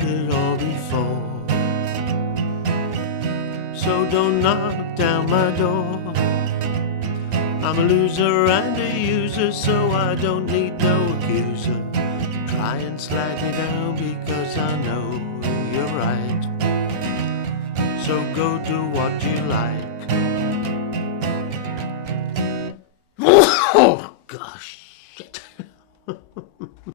heard it all before. So don't knock down my door. I'm a loser and a user, so I don't need no accuser. Try and slag me down because I know you're right. So go do what you like.